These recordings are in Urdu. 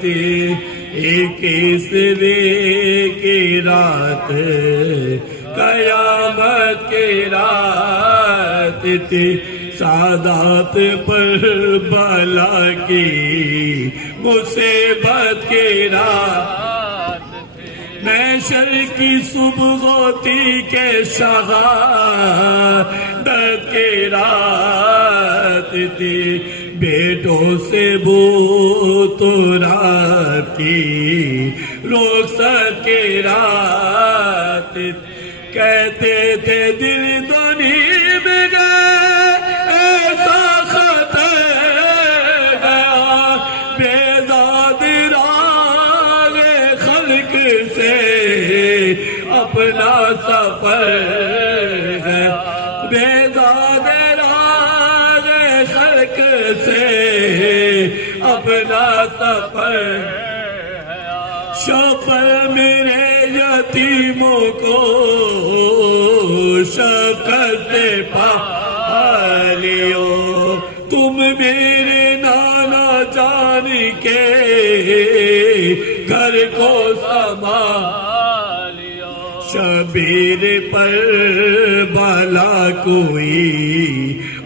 تھی، ایک کیسویں کی رات قیامت کی رات تھی، سادات پر بلا کی مصیبت کی رات تھی، محشر کی صبح ہوتی کہ شہادت کی رات تھی، بیٹوں سے بوترا کی رخصت کی رات تھی، کہتے تھے دل دنیا میں گئے ایسا خطر گیا، بیداد راہ خلق سے اپنا سفر ہے، بیداد راہ خلق سے اپنا سفر ہے، شفر میرے یتیموں کو شفقت سے پالیو، تم میرے نانا جان کے گھر کو سنبھالیو، شبیر پر بالا کوئی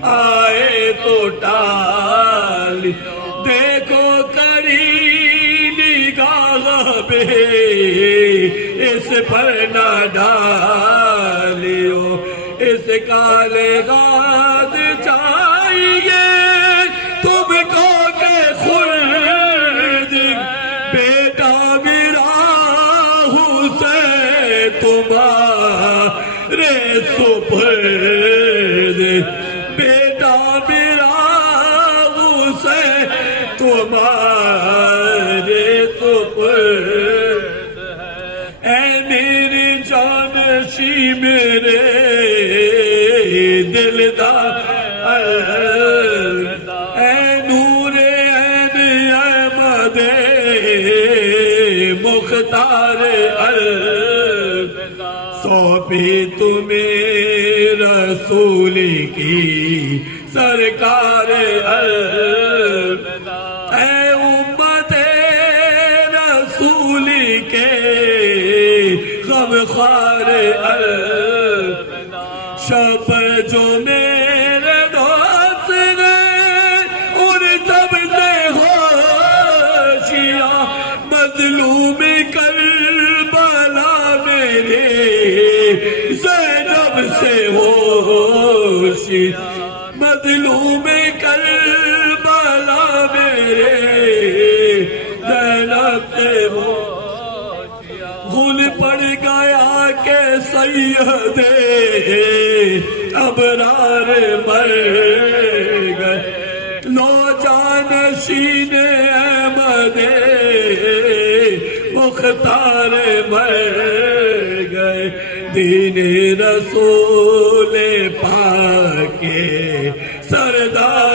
آئے تو ٹال، دیکھو کری نگاہ پہ اس پر نہ ڈالیو، اس کالے غاد چاہیے تم کو کہ خلد، بیٹا میرا حسین تمہارے سپرد، بیٹا میرا حسین تمہارے سپرد، اے میری جانشی میرے دلدار، اے نور عین احمد مختار، سونپی تمہیں رسول کی سرکار، اے امت رسول کے غمخوار، شب جو میرے دوست گئے ان سب سے ہوشیاں، مظلوم کربلا میرے زینب سے ہوشی، مظلوم کربلا میرے زینب سے ہوشی، غل پڑ گیا کہ سید ابرار مر گئے، لو جانشین احمد مختار مر گئے، دین رسول پاک کے سردار